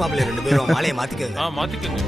மாப்பிள்ளை 2 பேரும் மாலையை மாத்திக்கோங்க. மாத்திக்கோங்க.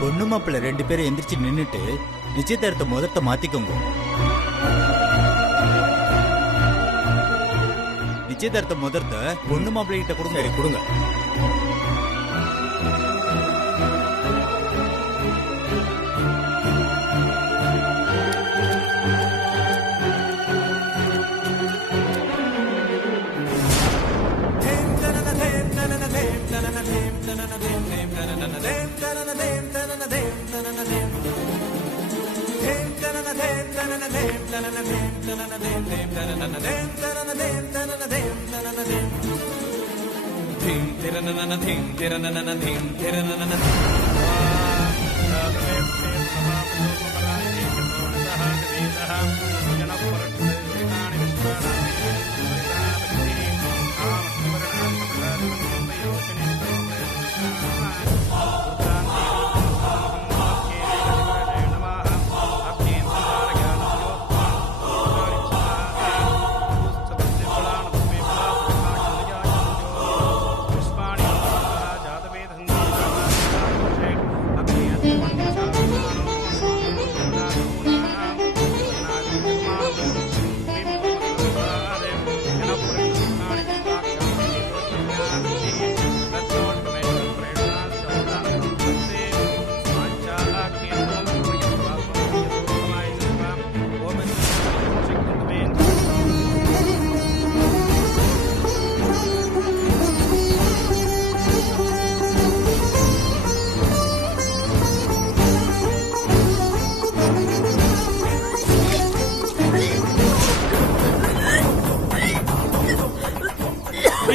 பொண்ணு மாப்பிள்ள 2 பேரும் எந்திரிச்சு நின்னுட்டு நிச்சயதார்த்த முதத்த மாத்திக்கோங்க. நிச்சயதார்த்த முதத்த பொண்ணு மாப்பிள்ளை கிட்ட கொடுங்க. சரி கொடுங்க.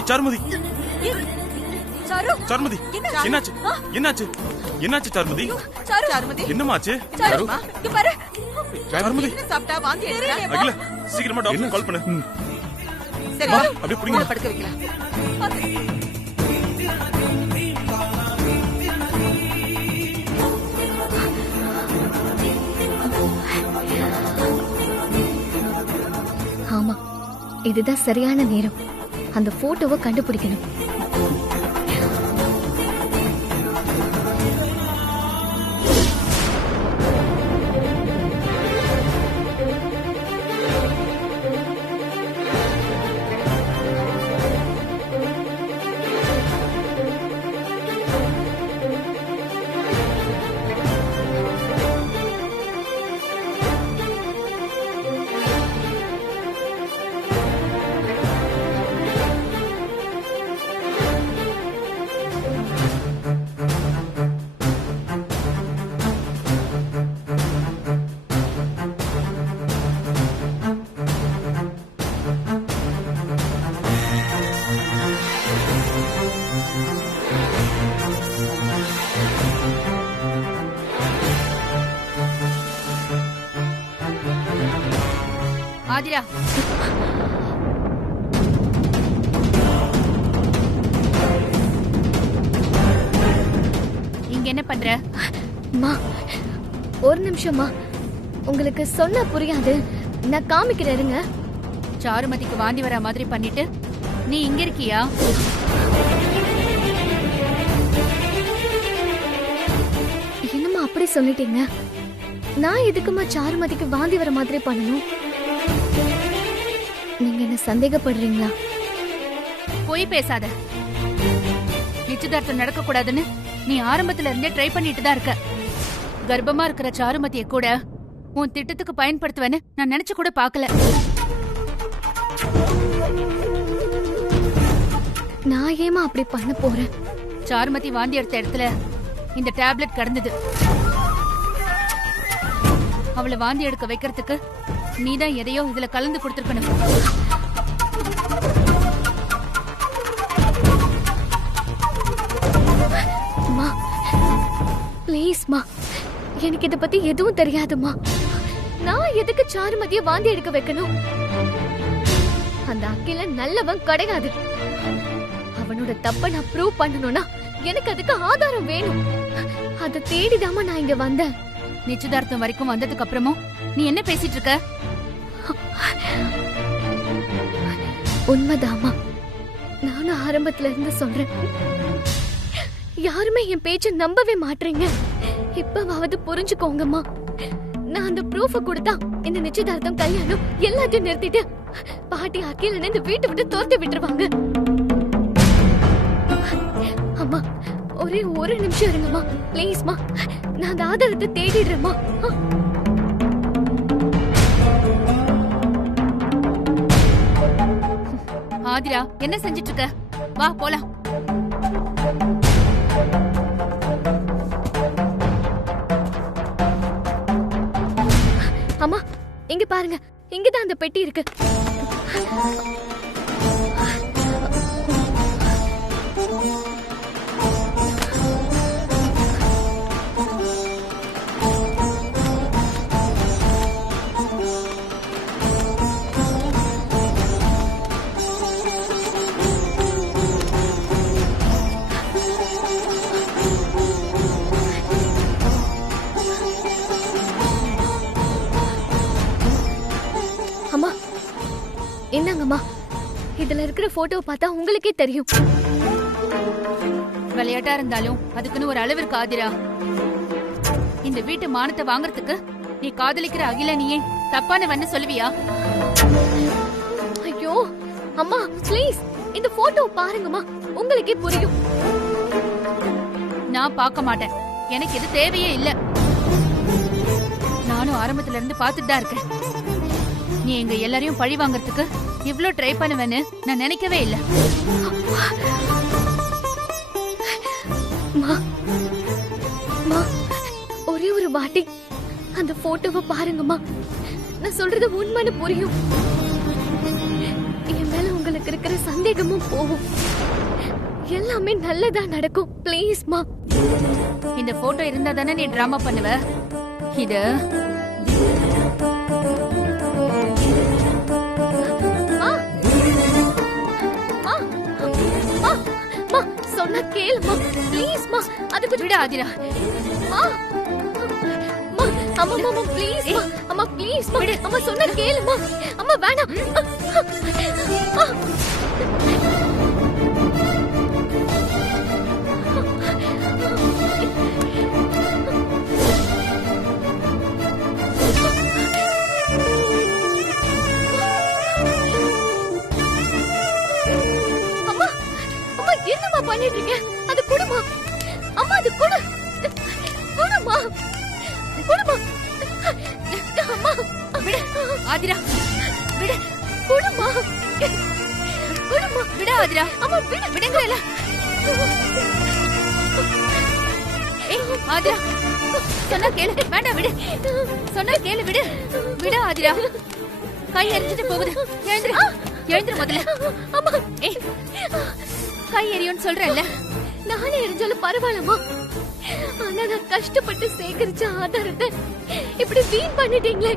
சாருமதி, சாருமதி, என்னாச்சு? என்னாச்சு? என்னாச்சு சாருமதி? என்னமாச்சு? சாருமதி, அகில சீக்கிரமா டாக்டர் கால் பண்ணு. அப்படியே புடிங்க. படுக்க வைக்கலாம். ஆமா, இதுதான் சரியான நேரம். அந்த போட்டோவை கண்டுபிடிக்கணும். ஆதிரா, இங்க என்ன பண்ற? மா ஒரு நிமிஷமா, உங்களுக்கு சொன்னா புரியாது, நான் காமிக்கிறேன் இருங்க. சாருமதிக்கு வாந்தி வர மாதிரி பண்ணிட்டு நீ இங்க இருக்கியா? என்னம்மா அப்படி சொல்லிட்டீங்க? நான் எதுக்குமா சாருமதிக்கு வாந்தி வர மாதிரி பண்ணணும்? நீங்க என்ன சந்தேகப்படுறீங்களா? போய் பேசாத. நிச்சயதார்த்தம் நடக்க கூடாதுன்னு நீ ஆரம்பத்துல இருந்தே ட்ரை பண்ணிட்டு தான் இருக்க. கர்ப்பமா இருக்கிற சாருமதிய கூட உன் திட்டத்துக்கு பயன்படுத்துவேன்னு நான் நினைச்சு கூட பார்க்கல. நான் ஏமா அப்படி பண்ண போறேன்? சாருமதி வாந்தி எடுத்த இடத்துல இந்த டேப்லெட் கடந்தது. அவளை வாந்தி எடுக்க வைக்கிறதுக்கு நீதான் எதையோ இதுல கலந்து கொடுத்திருக்கணும். மா ப்ளீஸ்மா, எனக்கு இத பத்தி எதுவும் தெரியாதுமா. நான் எதுக்கு சாருமதிய வாந்தி எடுக்க வைக்கணும்? அந்த அகிலன் நல்லவன் கிடையாது. அவனோட தப்ப நான் ப்ரூவ் பண்ணணும்னா எனக்கு அதுக்கு ஆதாரம் வேணும். அதை தேடிதாமா நான் இங்க வந்தேன். நிச்சயதார்த்தம் வரைக்கும் வந்ததுக்கு அப்புறமும் நீ என்ன பேசிட்டு இருக்க? உண்மைதாமா, நானும் ஆரம்பத்துல இருந்து சொல்றேன். யாருமே என் பேச்ச நம்பவே மாட்டீங்க. இப்பவாவது புரிஞ்சுக்கோங்கம்மா. நான் அந்த ப்ரூஃப கொடுத்தா இந்த நிச்சயதார்த்தம், கல்யாணம் எல்லாத்தையும் நிறுத்திட்டு பாட்டி அகிலனை இந்த வீட்டை விட்டு துரத்தி விட்டுருவாங்க. அம்மா ஒரே ஒரு நிமிஷம் இருங்கம்மா ப்ளீஸ்மா. நான் அந்த ஆதாரத்தை தேடிடுறேம்மா. ஆதிரா, என்ன செஞ்சிட்டு இருக்க? வா போலாம். அம்மா இங்க பாருங்க, இங்கதான் அந்த பெட்டி இருக்கு. அம்மா என்னங்கம்மா, இதுல இருக்கிற போட்டோ பார்த்தா உங்களுக்கே தெரியும். விளையாட்டா இருந்தாலும் அதுக்குன்னு ஒரு அளவு இருக்கு ஆதிரா. இந்த வீட்டு மானத்தை வாங்குறதுக்கு நீ காதலிக்கிற அகிலனியே தப்பானவன்னு சொல்லுவியா? ஐயோ அம்மா ப்ளீஸ் இந்த போட்டோ பாருங்கம்மா, உங்களுக்கே புரியும். நான் பார்க்க மாட்டேன், எனக்கு இது தேவையே இல்ல. நானும் ஆரம்பத்துல இருந்து பார்த்துட்டு தான் இருக்கேன். நீ எங்க எல்லாரையும் பழி வாங்கறதுக்கு இவ்ளோ ட்ரை பண்ணுவேன்னு நான் நினைக்கவே இல்ல. ஒரே ஒரு வாட்டி அந்த போட்டோவை பாருங்கம்மா, நான் சொல்றது உண்மைன்னு புரியும். என் மேல உங்களுக்கு இருக்கிற சந்தேகமும் போகும். எல்லாமே நல்லதா நடக்கும். ப்ளீஸ்மா. இந்த போட்டோ இருந்தா தானே நீ டிராமா பண்ணுவ. இது சொன்ன கேளுமா ப்ளீஸ்மா. அதுக்கு விட ஆதிரா. அம்மா அம்மா ப்ளீஸ்மா, அம்மா ப்ளீஸ்மா, அம்மா சொன்ன கேளுமா. அம்மா வேணாம். என்னமா பண்ணிட்டு இருக்க? அது குடுமா அம்மா, அது குடு குடுமா குடுமா. அம்மா விடு ஆதிரா, விடு குடுமா குடுமா. விடு ஆதிரா. அம்மா விடு. விடுங்கல. ஏய் ஆதிரா, சொன்னா கேளு. வேண்டாம் விடு. சொன்னா கேளு. விடு விடு ஆதிரா. கை எரிஞ்சிட்டு போகுது. எழுந்திரு எழுந்திரு முதல்ல. அம்மா ஏய் கை எரியும்னு சொல்றேன்ல. நானே எரிஞ்சாலும் பரவாயில்லம்மா. ஆனா நான் கஷ்டப்பட்டு சேகரிச்ச ஆதாரத்தை இப்படி வீண் பண்ணிட்டீங்களே.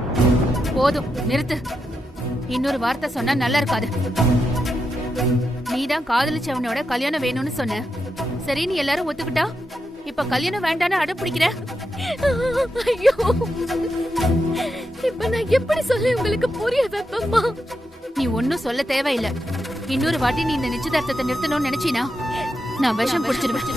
போதும் நிறுத்து. இன்னொரு வார்த்தை சொன்னா நல்லா இருக்காது. நீதான் காதலிச்சவனோட கல்யாணம் வேணும்னு சொன்ன. சரி, நீ எல்லாரும் ஒத்துக்கிட்டா இப்ப கல்யாணம் வேண்டான்னு அடம் பிடிக்கிற. ஐயோ, இப்ப நான் எப்படி சொல்ல உங்களுக்கு புரிய வைப்பேம்மா? நீ ஒன்னும் சொல்ல தேவையில்லை. இன்னொரு வாட்டி நீ இந்த நிச்சயதார்த்தத்தை நிறுத்தணும்னு நினைச்சினா நான் விஷம் குடிச்சிருவேன்.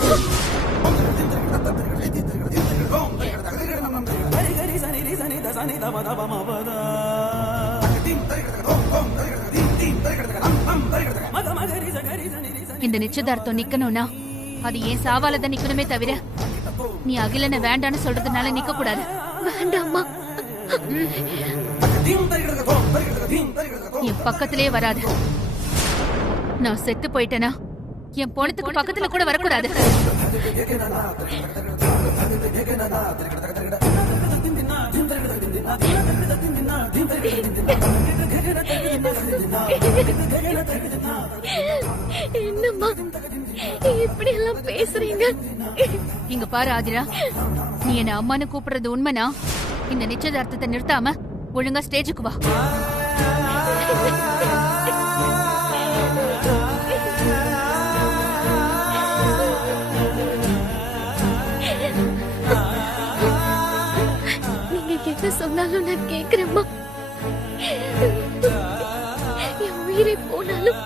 இந்த நிச்சயதார்த்தம் நிக்கணும்னா அது ஏன் சாவாலதான் நிக்கணுமே தவிர நீ அகிலனை வேண்டான்னு சொல்றதுனால நிக்க கூடாது. வேண்டாம்மா. என் பக்கத்திலே வராது. நான் செத்து போயிட்டேனா என் பொணத்துக்கு பக்கத்துல கூட வரக்கூடாது. என்னம்மா இப்படி எல்லாம் பேசுறீங்க? இங்க பாரு ஆதிரா, நீ என்ன அம்மானு கூப்பிடுறது உண்மைனா இந்த நிச்சயதார்த்தத்தை நிறுத்தாம ஒழுங்கா ஸ்டேஜுக்கு வா. நீங்க என்ன சொன்னாலும் நான் கேக்குறேம்மா. என் உயிரை போனாலும்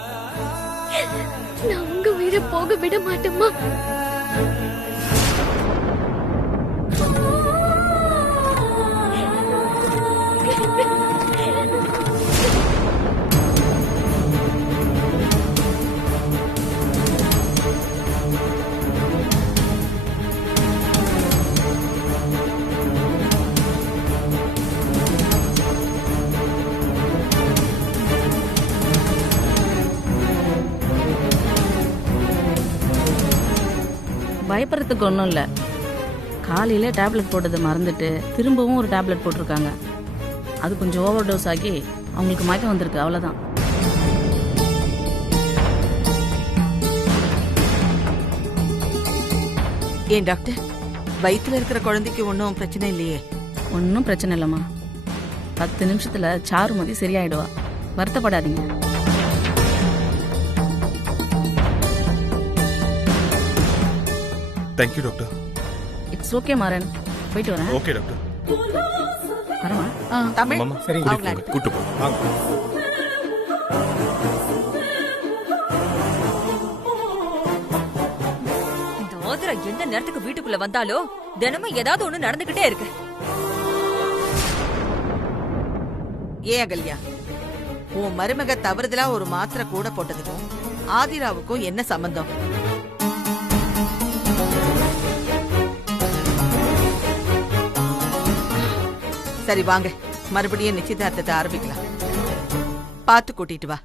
நான் உங்க உயிரை போக விட மாட்டேம்மா. பயப்படுறதுக்கு ஒன்றும் இல்லை. காலையில டேப்லெட் போட்டதை மறந்துட்டு திரும்பவும் ஒரு டேப்லெட் போட்டிருக்காங்க. அது கொஞ்சம் ஓவர் டோஸ் ஆகி அவங்களுக்கு மயக்கம் வந்திருக்கு, அவ்வளோதான். ஏன் டாக்டர், வயிற்றுல இருக்கிற குழந்தைக்கு ஒன்றும் பிரச்சனை இல்லையே? ஒன்றும் பிரச்சனை இல்லைம்மா. 10 நிமிஷத்துல சாருமதி சரியாயிடுவா, வருத்தப்படாதீங்க. Thank you doctor. It's okay Maran, போயிட்டு வரேன். Okay doctor. வரமா? தமிழ் மாமா சரி, கூட்டு போ. இந்த ஆதிரா எந்த நேரத்துக்கு வீட்டுக்குள்ள வந்தாலோ தினமும் ஏதாவது ஒண்ணு நடந்துகிட்டே இருக்கு. ஏன் அகல்யா, உன் மருமக தவறுதலா ஒரு மாத்திரை கூட போட்டதுக்கும் ஆதிராவுக்கும் என்ன சம்பந்தம்? சரி வாங்க, மறுபடியும் நிச்சயதார்த்தத்தை ஆரம்பிக்கலாம். பார்த்து கூட்டிட்டு வா.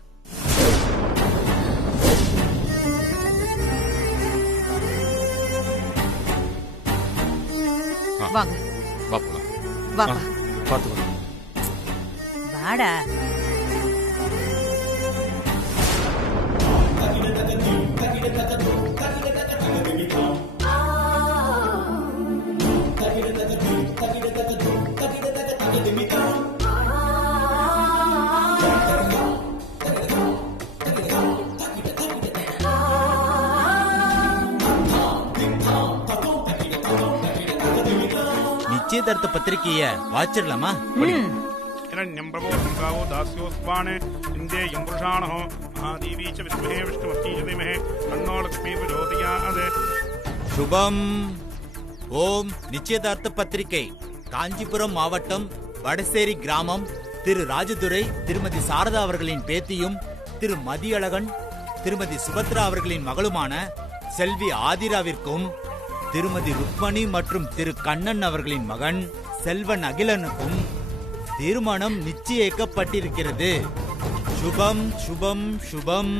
வாங்க வா போலாம். வா பாத்து வா. வாடா. நிச்சயதார்த்த பத்திரிகைய வாச்சிடலாமா? சுபம். ஓம். நிச்சயதார்த்த பத்திரிகை. காஞ்சிபுரம் மாவட்டம் வடசேரி கிராமம் திரு ராஜதுரை திருமதி சாரதா அவர்களின் பேத்தியும் திரு மதியழகன் திருமதி சுபத்ரா அவர்களின் மகளுமான செல்வி ஆதிராவிற்கும் திருமதி ருக்மணி மற்றும் திரு கண்ணன் அவர்களின் மகன் செல்வன் அகிலனுக்கும் திருமணம் நிச்சயிக்கப்பட்டிருக்கிறது. சுபம் சுபம் சுபம்.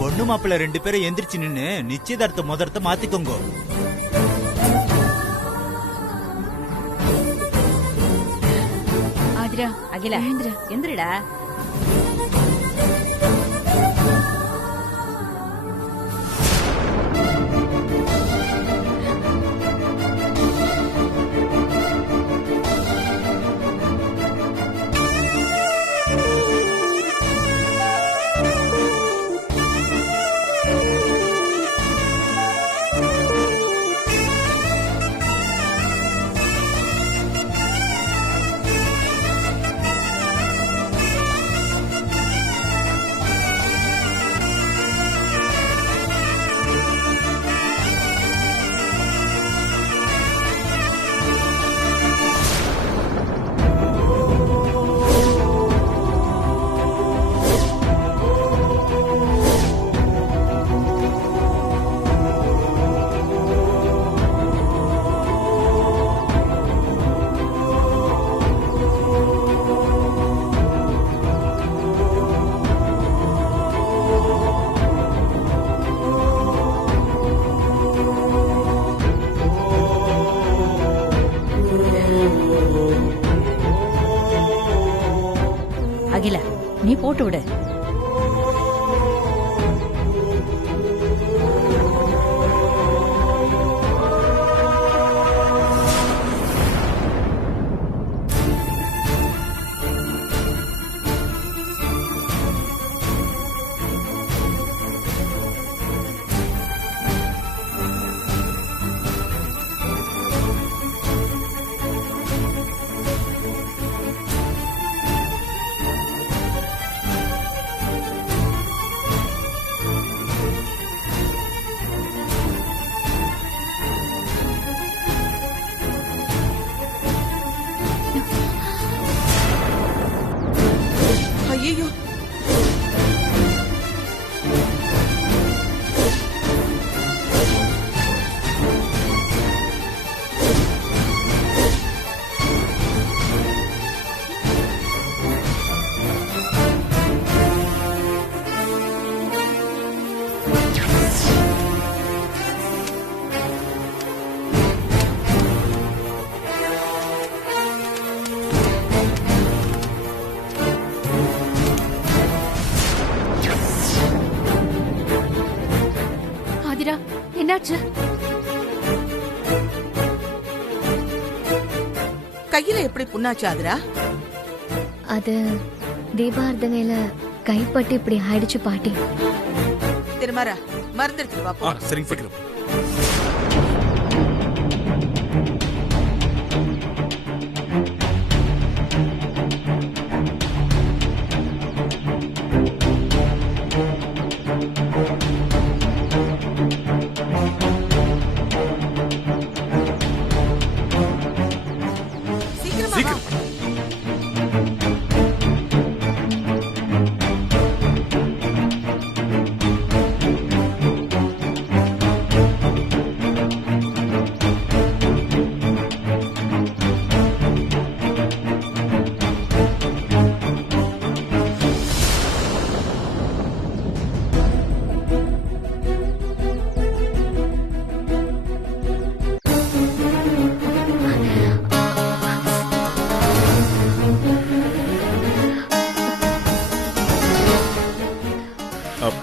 பொண்ணு மாப்பிள்ள 2 பேரும் எந்திரிச்சு நின்னு நிச்சயதார்த்த முதர்த்த மாத்திக்கோங்க. ஆதிரா, அகிலா எழுந்துரு. எந்திரடா. அகிலா நீ போட்டு விடு. ஐயோ, ஆதிரா, என்னாச்சு? கையில எப்படி புண்ணாச்சு ஆதிரா? அது தீபார்த்தனையில கைப்பட்டு இப்படி ஆயிடுச்சு பாட்டி. திருமாரா மருந்து எடுத்துட்டு வா போ. சரிங்க சீக்கிரம். சீக்கிரமா வா. சீக்கிரம்.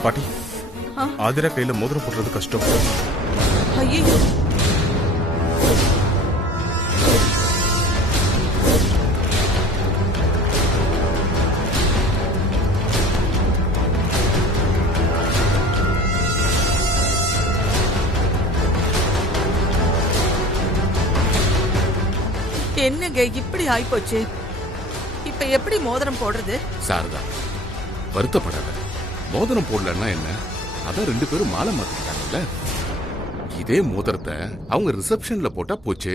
பாட்டி, ஆதிரா கையில மோதிரம் போடுறது கஷ்டம். ஐயோ, என்னங்க இப்படி ஆயிப்போச்சு? இப்ப எப்படி மோதிரம் போடுறது? சாரதா, வருத்தப்படாத. மோதிரம் போடலன்னா என்ன? அதான் 2 பேரும் மாலை மாத்திக்கிட்டாங்கல்ல. இதே மோதிரத்தை அவங்க ரிசப்ஷன்ல போட்டா போச்சு.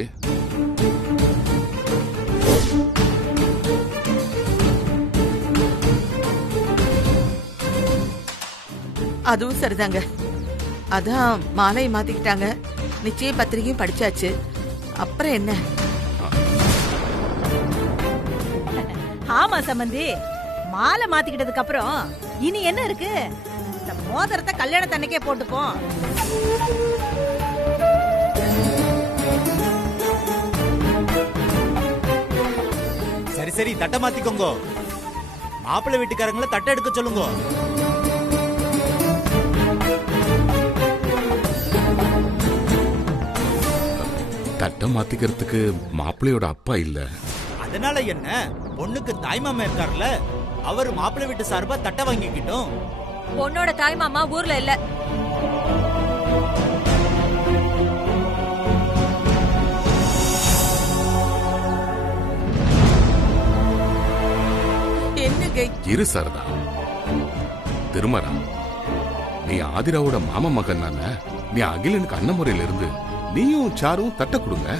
அதுவும் சரிதாங்க. அதான் மாலையை மாத்திக்கிட்டாங்க, நிச்சய பத்திரிகையும் படிச்சாச்சு. அப்புறம் என்ன? ஆமா சம்பந்தி, மாலை மாத்திக்கிட்டதுக்கு அப்புறம் இனி என்ன இருக்கு? இந்த மோதிரத்தை கல்யாணத்தன்னைக்கே போட்டுப்போம். சரி சரி தட்டை மாத்திக்கோங்க. மாப்பிள்ளை வீட்டுக்காரங்கள தட்டை எடுக்க சொல்லுங்க. தட்டை மாத்திக்கிறதுக்கு மாப்பிள்ளையோட அப்பா இல்ல. அதனால என்ன, பொண்ணுக்கு தாய்மாமா இருக்கார்ல, அவர் மாப்பிள்ளை வீட்டு சார்பா தட்டை வாங்கிக்கிட்டோம். பொண்ணோட தாய் மாமா ஊர்ல இல்ல. இரு சாரதா, திருமரா, நீ ஆதிராவோட மாமா மகன் தானே. நீ அகிலனுக்கு அண்ணன் முறையில இருந்து நீயும் சாரும் தட்டை கொடுங்க.